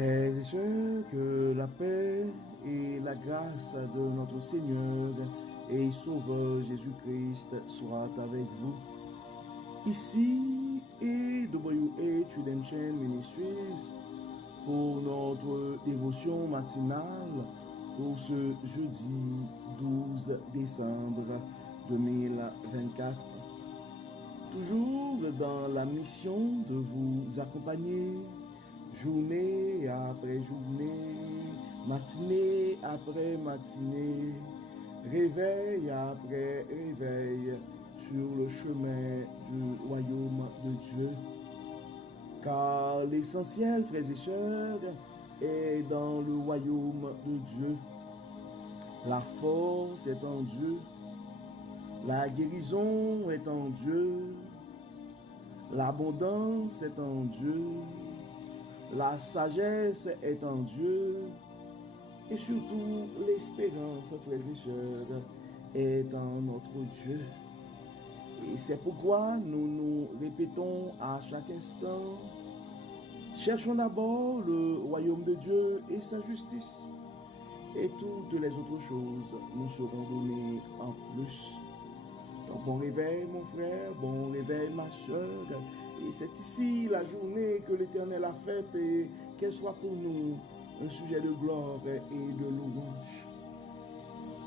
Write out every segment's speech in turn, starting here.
Frères et sœurs, que la paix et la grâce de notre Seigneur et Sauveur Jésus-Christ soient avec vous. Ici et WA Redemption Ministries pour notre dévotion matinale pour ce jeudi 12 décembre 2024. Toujours dans la mission de vous accompagner journée après journée, matinée après matinée, réveil après réveil sur le chemin du royaume de Dieu. Car l'essentiel, frères et sœurs, est dans le royaume de Dieu. La force est en Dieu, la guérison est en Dieu, l'abondance est en Dieu, la sagesse est en Dieu, et surtout l'espérance, frères et sœurs, est en notre Dieu. Et c'est pourquoi nous nous répétons à chaque instant, cherchons d'abord le royaume de Dieu et sa justice, et toutes les autres choses nous seront données en plus. Donc bon réveil mon frère, bon réveil ma soeur, et c'est ici la journée que l'Éternel a faite et qu'elle soit pour nous un sujet de gloire et de louange.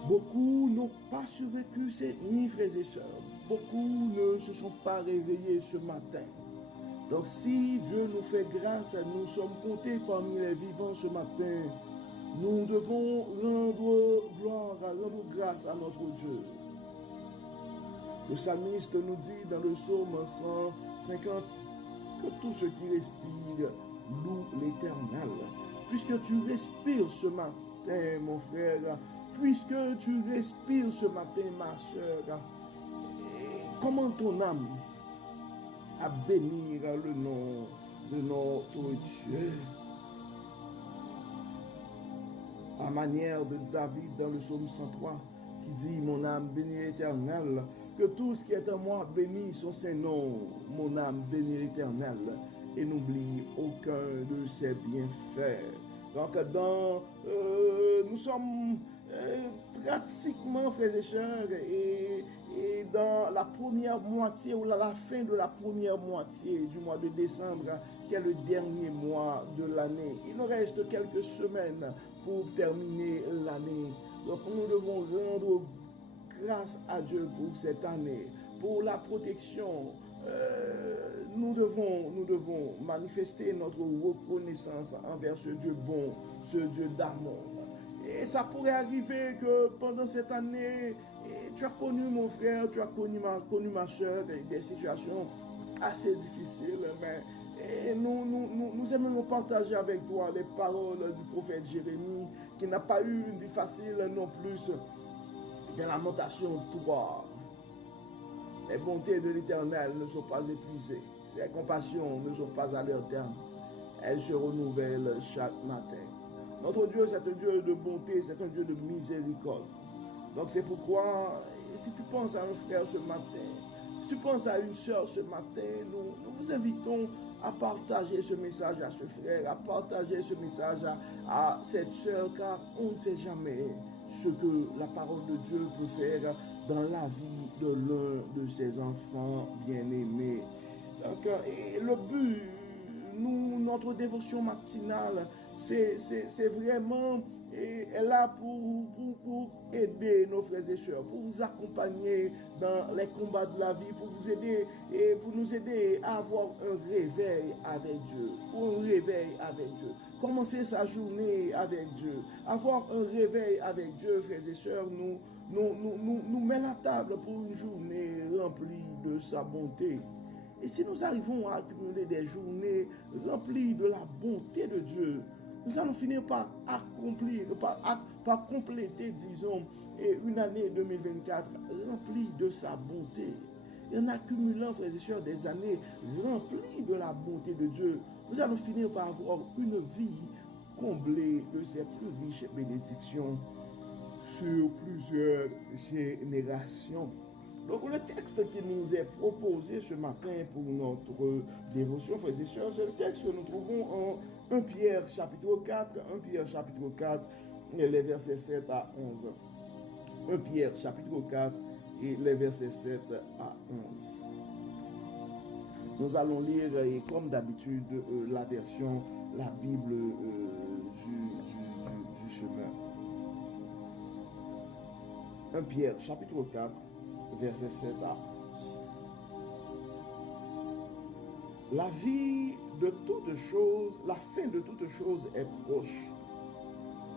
Beaucoup n'ont pas survécu cette nuit, frères et sœurs. Beaucoup ne se sont pas réveillés ce matin. Donc si Dieu nous fait grâce, nous sommes comptés parmi les vivants ce matin, nous devons rendre gloire, rendre grâce à notre Dieu. Le psalmiste nous dit dans le psaume 150 que tout ce qui respire loue l'Éternel. Puisque tu respires ce matin, mon frère, puisque tu respires ce matin, ma soeur, commande ton âme à bénir le nom de notre Dieu. À manière de David dans le psaume 103, qui dit, mon âme bénit l'Éternel, que tout ce qui est en moi bénisse son Saint-Nom, mon âme bénit l'Éternel, et n'oublie aucun de ses bienfaits. Donc, nous sommes pratiquement, frères et sœurs, et dans la première moitié, ou à la fin de la première moitié du mois de décembre, qui est le dernier mois de l'année. Il nous reste quelques semaines pour terminer l'année. Donc, nous devons rendre grâce à Dieu pour cette année, pour la protection. Nous devons manifester notre reconnaissance envers ce Dieu bon, ce Dieu d'amour. Et ça pourrait arriver que pendant cette année, tu as connu mon frère, tu as connu ma soeur, des situations assez difficiles, mais nous aimons partager avec toi les paroles du prophète Jérémie, qui n'a pas eu une vie facile non plus. Dans lamentation 3, les bontés de l'Éternel ne sont pas épuisées, ses compassions ne sont pas à leur terme, elles se renouvellent chaque matin. Notre Dieu, c'est un Dieu de bonté, c'est un Dieu de miséricorde. Donc c'est pourquoi, si tu penses à un frère ce matin, si tu penses à une soeur ce matin, nous vous invitons à partager ce message à ce frère, à partager ce message à cette soeur, car on ne sait jamais ce que la parole de Dieu peut faire dans la vie de l'un de ses enfants bien-aimés. Donc, et le but, notre dévotion matinale, c'est vraiment est là pour aider nos frères et sœurs, pour vous accompagner dans les combats de la vie, pour vous aider et pour nous aider à avoir un réveil avec Dieu, un réveil avec Dieu. Commencer sa journée avec Dieu, avoir un réveil avec Dieu, frères et sœurs, nous met la table pour une journée remplie de sa bonté. Et si nous arrivons à accumuler des journées remplies de la bonté de Dieu, nous allons finir par accomplir, par compléter, disons, une année 2024 remplie de sa bonté. Et en accumulant, frères et sœurs, des années remplies de la bonté de Dieu, nous allons finir par avoir une vie comblée de ses plus riches bénédictions sur plusieurs générations. Donc le texte qui nous est proposé ce matin pour notre dévotion, frères et sœurs, c'est le texte que nous trouvons en 1 Pierre chapitre 4, 1 Pierre chapitre 4, les versets 7 à 11. 1 Pierre chapitre 4 et les versets 7 à 11. Nous allons lire, et comme d'habitude, la version, la Bible du chemin. 1 Pierre chapitre 4, verset 7 à 11. La vie de toutes choses, la fin de toutes choses est proche.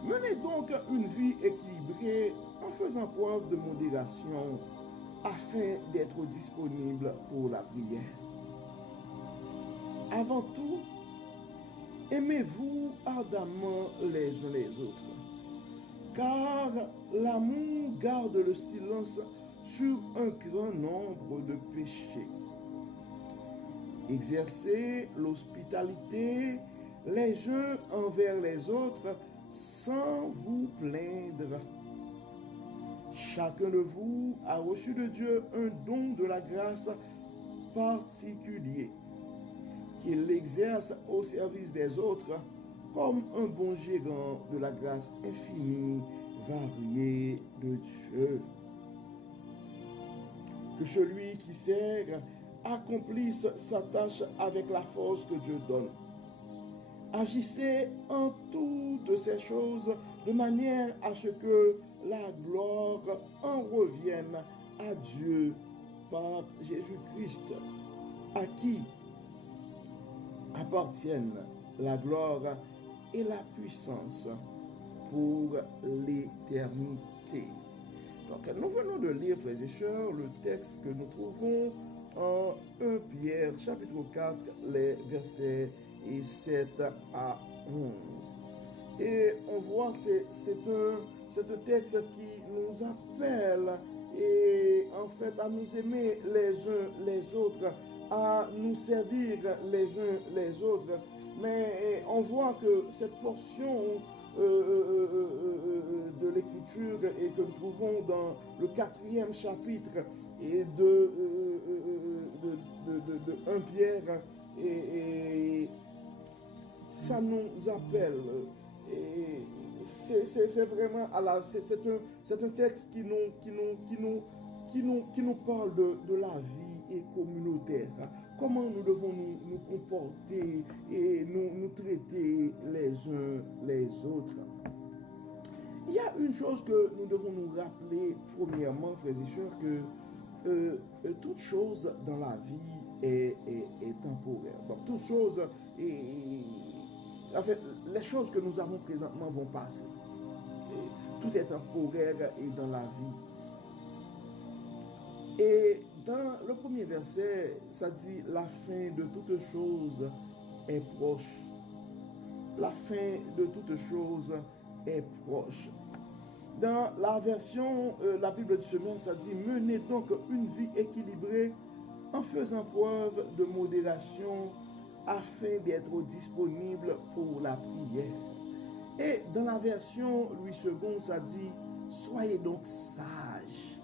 Menez donc une vie équilibrée en faisant preuve de modération afin d'être disponible pour la prière. Avant tout, aimez-vous ardemment les uns les autres, car l'amour garde le silence sur un grand nombre de péchés. Exercez l'hospitalité les uns envers les autres sans vous plaindre. Chacun de vous a reçu de Dieu un don de la grâce particulier, qu'il l'exerce au service des autres comme un bon gérant de la grâce infinie, variée de Dieu. Que celui qui sert accomplisse sa tâche avec la force que Dieu donne. Agissez en toutes ces choses de manière à ce que la gloire en revienne à Dieu par Jésus-Christ, à qui appartiennent la gloire et la puissance pour l'éternité. Donc, nous venons de lire, frères et sœurs, le texte que nous trouvons en 1 Pierre, chapitre 4, les versets 7 à 11. Et on voit que c'est un texte qui nous appelle et en fait à nous aimer les uns les autres, à nous servir les uns les autres. Mais on voit que cette portion de l'écriture et que nous trouvons dans le 4e chapitre et de 1 Pierre, et ça nous appelle. Et c'est vraiment c'est un texte qui nous parle de la vie et communautaire. Comment nous devons nous comporter et nous traiter les uns les autres. Il y a une chose que nous devons nous rappeler premièrement, frères et sœurs, que toute chose dans la vie est temporaire. Donc toute chose en fait, les choses que nous avons présentement vont passer. Et tout est temporaire et dans la vie. Et dans le premier verset, ça dit la fin de toutes choses est proche. La fin de toutes choses est proche. Dans la version, la Bible du chemin, ça dit menez donc une vie équilibrée en faisant preuve de modération afin d'être disponible pour la prière. Et dans la version Louis II, ça dit soyez donc sages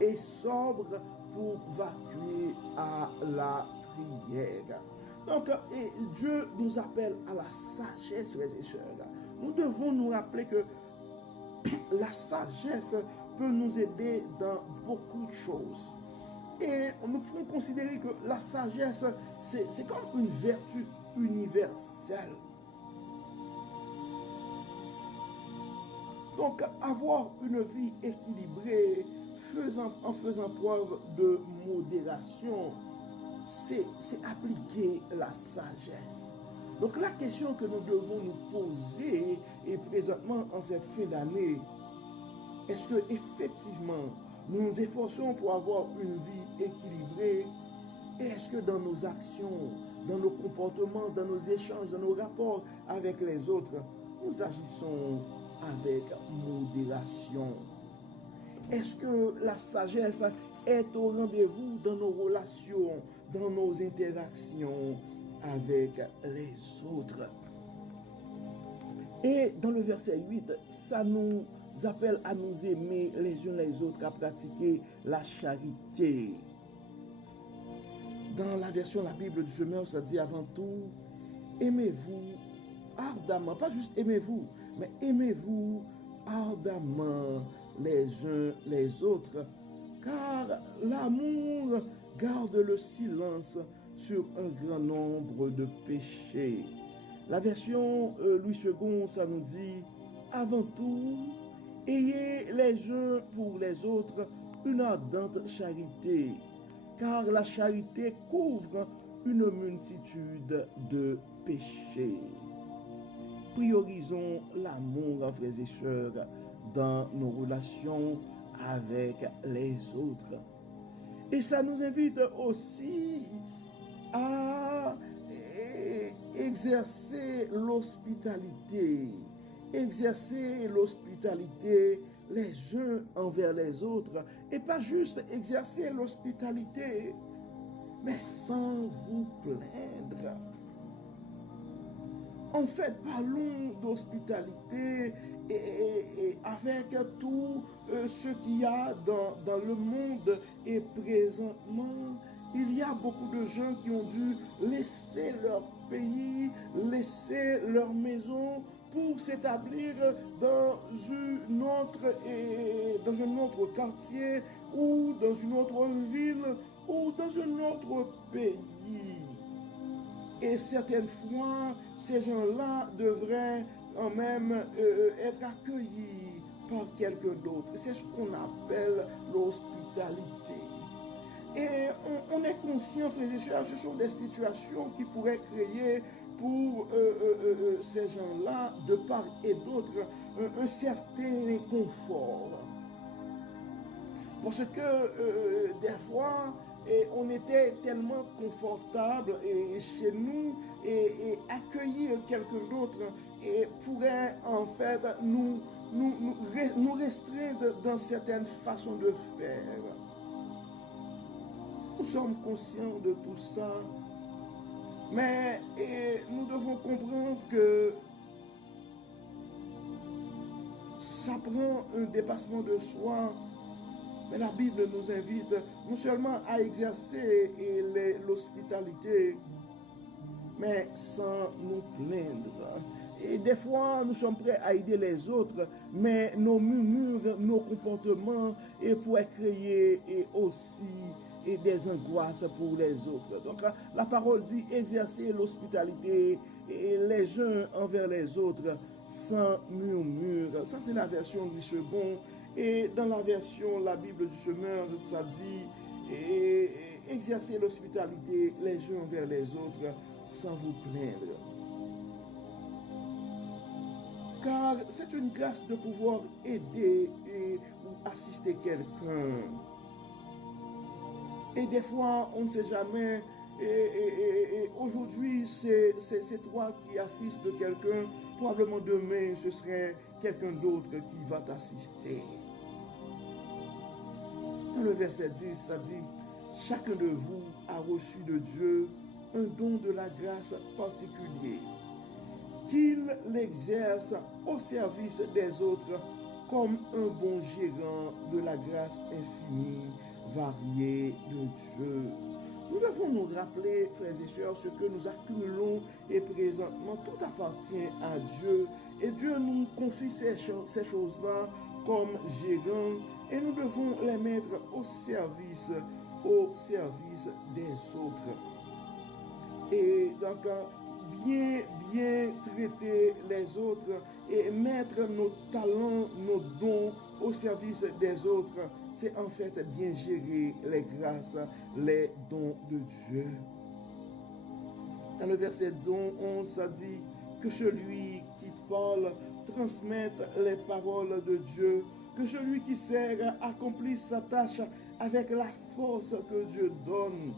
et sobres pour vaquer à la prière. Donc, Dieu nous appelle à la sagesse, frères et sœurs. Nous devons nous rappeler que la sagesse peut nous aider dans beaucoup de choses. Et nous pouvons considérer que la sagesse, c'est comme une vertu universelle. Donc, avoir une vie équilibrée, en faisant preuve de modération, c'est appliquer la sagesse. Donc, la question que nous devons nous poser, et présentement en cette fin d'année, est-ce que effectivement nous nous efforçons pour avoir une vie équilibrée? Et est-ce que dans nos actions, dans nos comportements, dans nos échanges, dans nos rapports avec les autres, nous agissons avec modération? Est-ce que la sagesse est au rendez-vous dans nos relations, dans nos interactions avec les autres? Et dans le verset 8, ça nous appelle à nous aimer les uns les autres, à pratiquer la charité. Dans la version de la Bible du chemin, ça dit avant tout, aimez-vous ardemment, pas juste aimez-vous, mais aimez-vous ardemment les uns les autres, car l'amour garde le silence sur un grand nombre de péchés. La version Louis II, ça nous dit, avant tout, ayez les uns pour les autres une ardente charité, car la charité couvre une multitude de péchés. Priorisons l'amour, frères et sœurs, dans nos relations avec les autres. Et ça nous invite aussi à exercer l'hospitalité. Exercer l'hospitalité les uns envers les autres. Et pas juste exercer l'hospitalité, mais sans vous plaindre. En fait, parlons d'hospitalité et avec tout ce qu'il y a dans le monde. Et présentement, il y a beaucoup de gens qui ont dû laisser leur pays, laisser leur maison pour s'établir dans un autre quartier ou dans une autre ville ou dans un autre pays. Et certaines fois, ces gens-là devraient quand même être accueillis par quelqu'un d'autre. C'est ce qu'on appelle l'hospitalité. Et on est conscient, frères et sœurs, ce sont des situations qui pourraient créer pour ces gens-là, de part et d'autre, un certain confort. Parce que des fois, on était tellement confortable chez nous et accueillir quelqu'un d'autre pourrait en fait nous restreindre dans certaines façons de faire. Nous sommes conscients de tout ça, mais nous devons comprendre que ça prend un dépassement de soi. Mais la Bible nous invite non seulement à exercer l'hospitalité, mais sans nous plaindre. Et des fois, nous sommes prêts à aider les autres, mais nos murmures, nos comportements pourraient créer aussi des angoisses pour les autres. Donc la parole dit exercer l'hospitalité les uns envers les autres sans murmure. Ça, c'est la version du second. Et dans la version, la Bible du Semeur, ça dit exercer l'hospitalité les uns envers les autres sans vous plaindre. Car c'est une grâce de pouvoir aider ou assister quelqu'un. Et des fois, on ne sait jamais. Aujourd'hui, c'est toi qui assistes quelqu'un. Probablement demain, ce serait quelqu'un d'autre qui va t'assister. Dans le verset 10, ça dit, chacun de vous a reçu de Dieu un don de la grâce particulier, qu'il l'exerce au service des autres comme un bon gérant de la grâce infinie, variée de Dieu. Nous devons nous rappeler, frères et sœurs, ce que nous accumulons et présentement, tout appartient à Dieu. Et Dieu nous confie ces choses-là comme gérants et nous devons les mettre au service des autres. Et donc, bien traiter les autres et mettre nos talents, nos dons au service des autres, c'est en fait bien gérer les grâces, les dons de Dieu. Dans le verset 11, ça dit que celui qui parle transmette les paroles de Dieu, que celui qui sert accomplisse sa tâche avec la force que Dieu donne.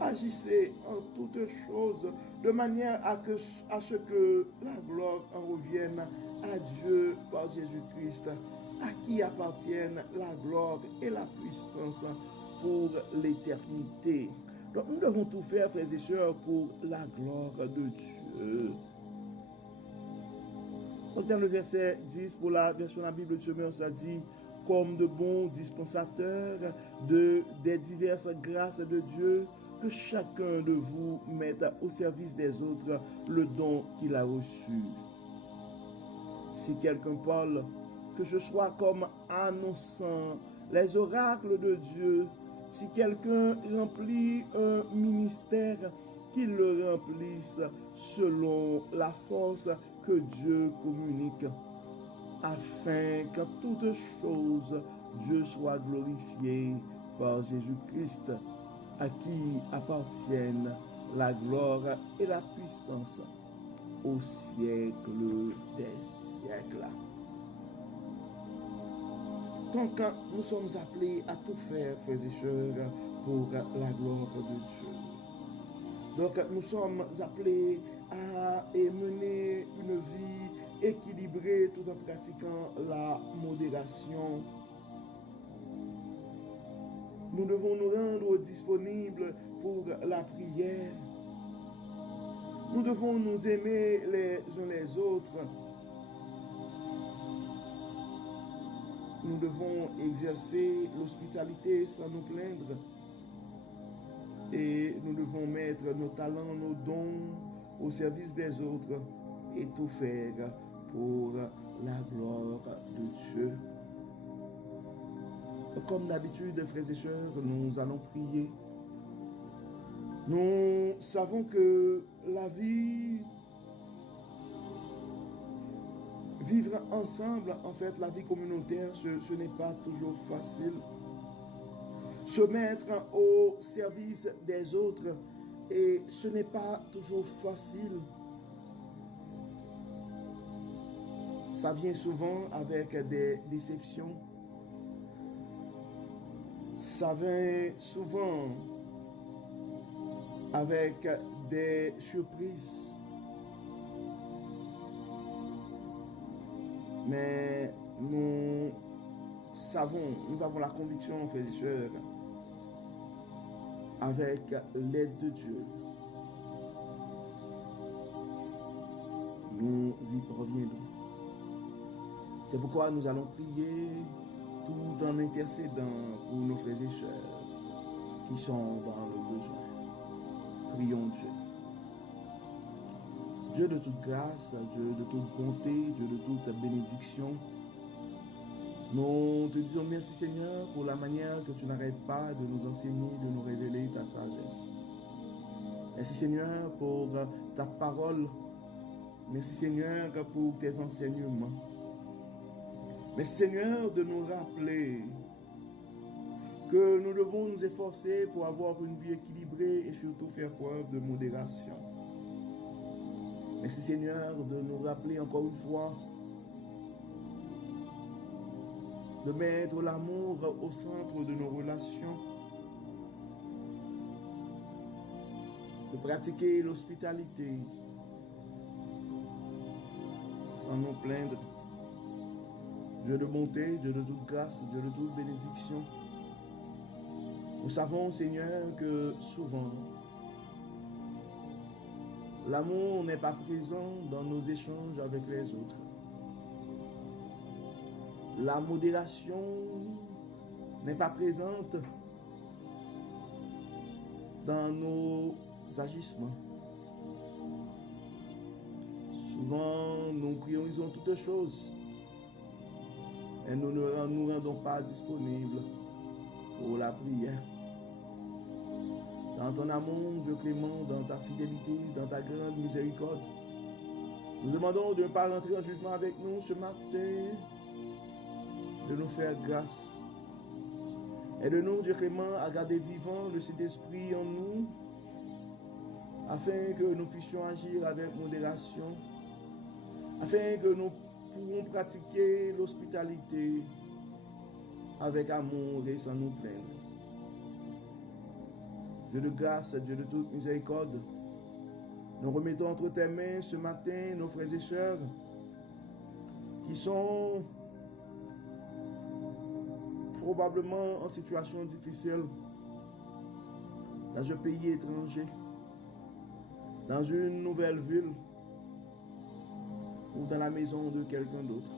Agissez en toutes choses de manière à ce que la gloire en revienne à Dieu par Jésus-Christ, à qui appartiennent la gloire et la puissance pour l'éternité. Donc nous devons tout faire, frères et sœurs, pour la gloire de Dieu. Donc dans le verset 10, pour la version de la Bible du Semeur, ça dit, comme de bons dispensateurs des diverses grâces de Dieu, que chacun de vous mette au service des autres le don qu'il a reçu. Si quelqu'un parle, que je sois comme annonçant les oracles de Dieu. Si quelqu'un remplit un ministère, qu'il le remplisse selon la force que Dieu communique, afin qu'en toutes choses, Dieu soit glorifié par Jésus-Christ, à qui appartiennent la gloire et la puissance au siècle des siècles. Donc, nous sommes appelés à tout faire, frères et sœurs, pour la gloire de Dieu. Donc, nous sommes appelés à mener une vie équilibrée tout en pratiquant la modération. Nous devons nous rendre disponibles pour la prière. Nous devons nous aimer les uns les autres. Nous devons exercer l'hospitalité sans nous plaindre. Et nous devons mettre nos talents, nos dons au service des autres et tout faire pour la gloire de Dieu. Comme d'habitude, frères et sœurs, nous allons prier. Nous savons que la vie, vivre ensemble, en fait, la vie communautaire, ce n'est pas toujours facile. Se mettre au service des autres, et ce n'est pas toujours facile. Ça vient souvent avec des déceptions. Ça vient souvent avec des surprises. Mais nous avons la conviction, frères et sœurs, avec l'aide de Dieu, nous y parviendrons. C'est pourquoi nous allons prier tout en intercédant pour nos frères et sœurs qui sont dans le besoin. Prions Dieu. Dieu de toute grâce, Dieu de toute bonté, Dieu de toute bénédiction, nous te disons merci Seigneur pour la manière que tu n'arrêtes pas de nous enseigner, de nous révéler ta sagesse. Merci Seigneur pour ta parole. Merci Seigneur pour tes enseignements. Merci Seigneur de nous rappeler que nous devons nous efforcer pour avoir une vie équilibrée et surtout faire preuve de modération. Merci Seigneur de nous rappeler encore une fois de mettre l'amour au centre de nos relations, de pratiquer l'hospitalité sans nous plaindre. Dieu de bonté, Dieu de toute grâce, Dieu de toute bénédiction. Nous savons, Seigneur, que souvent, l'amour n'est pas présent dans nos échanges avec les autres. La modération n'est pas présente dans nos agissements. Souvent, nous priorisons toutes choses et nous ne nous rendons pas disponibles pour la prière. Dans ton amour, Dieu clément, dans ta fidélité, dans ta grande miséricorde, nous demandons de ne pas rentrer en jugement avec nous ce matin, de nous faire grâce. Aide-nous, Dieu clément, à garder vivant le Saint-Esprit en nous, afin que nous puissions agir avec modération, afin que nous pourrons pratiquer l'hospitalité avec amour et sans nous plaindre. Dieu de grâce, Dieu de toute miséricorde, nous remettons entre tes mains ce matin nos frères et sœurs qui sont probablement en situation difficile dans un pays étranger, dans une nouvelle ville ou dans la maison de quelqu'un d'autre.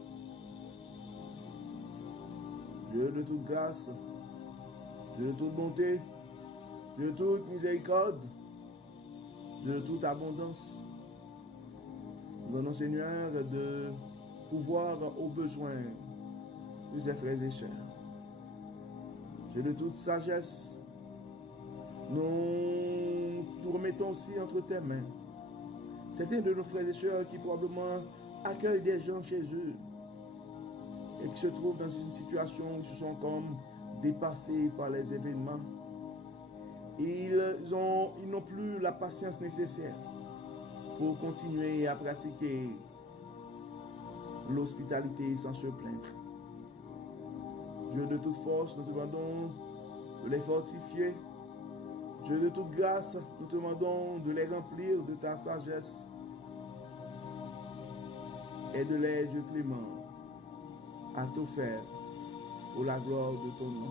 Dieu de toute grâce, Dieu de toute bonté, Dieu de toute miséricorde, Dieu de toute abondance, nous donnons, Seigneur, de pouvoir aux besoins de ses frères et sœurs. Dieu de toute sagesse, nous remettons aussi entre tes mains certains de nos frères et sœurs qui probablement accueillent des gens chez eux et qui se trouvent dans une situation où ils se sont comme dépassés par les événements. Ils n'ont plus la patience nécessaire pour continuer à pratiquer l'hospitalité sans se plaindre. Dieu de toute force, nous te demandons de les fortifier. Dieu de toute grâce, nous te demandons de les remplir de ta sagesse et de les, Dieu clément, à tout faire pour la gloire de ton nom.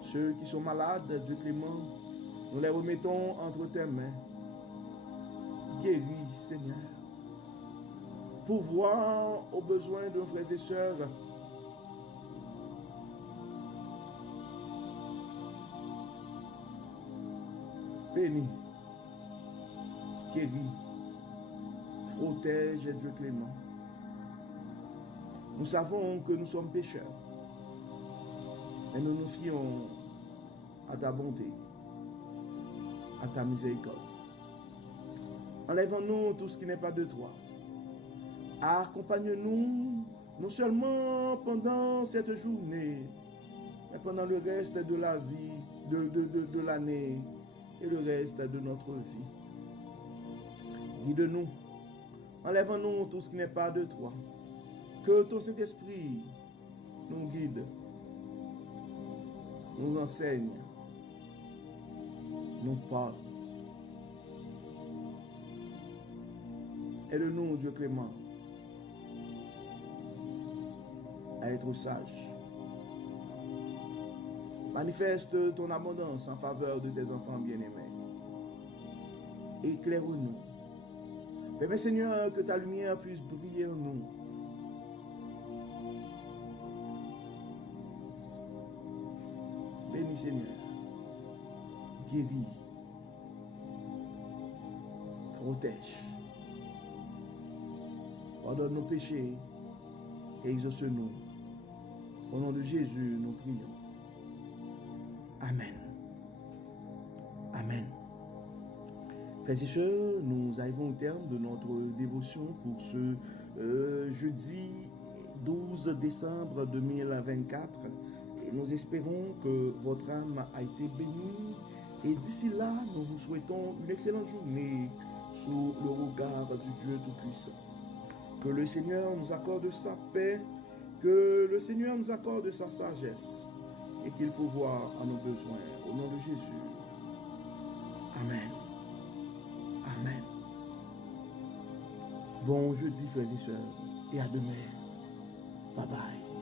Ceux qui sont malades, Dieu clément, nous les remettons entre tes mains. Guéris, Seigneur. Pourvoir aux besoins de nos frères et sœurs. Bénis, guéris, protège, Dieu clément. Nous savons que nous sommes pécheurs et nous nous fions à ta bonté, à ta miséricorde. Enlève-nous tout ce qui n'est pas de toi. Accompagne-nous non seulement pendant cette journée, mais pendant le reste de la vie, de l'année et le reste de notre vie. Guide-nous. Enlève-nous tout ce qui n'est pas de toi. Que ton Saint-Esprit nous guide, nous enseigne, nous parle. Aide-nous, Dieu clément, à être sages. Manifeste ton abondance en faveur de tes enfants bien-aimés. Éclaire-nous. Permets, Seigneur, que ta lumière puisse briller en nous. Bénis, Seigneur. Guéris. Protège. Pardonne nos péchés et exauce-nous. Au nom de Jésus, nous prions. Amen. Amen. Frères et sœurs, nous arrivons au terme de notre dévotion pour ce jeudi 12 décembre 2024. Et nous espérons que votre âme a été bénie. Et d'ici là, nous vous souhaitons une excellente journée sous le regard du Dieu Tout-Puissant. Que le Seigneur nous accorde sa paix, que le Seigneur nous accorde sa sagesse et qu'il pourvoie à nos besoins. Au nom de Jésus. Amen. Amen. Bon jeudi, frères et sœurs, et à demain. Bye bye.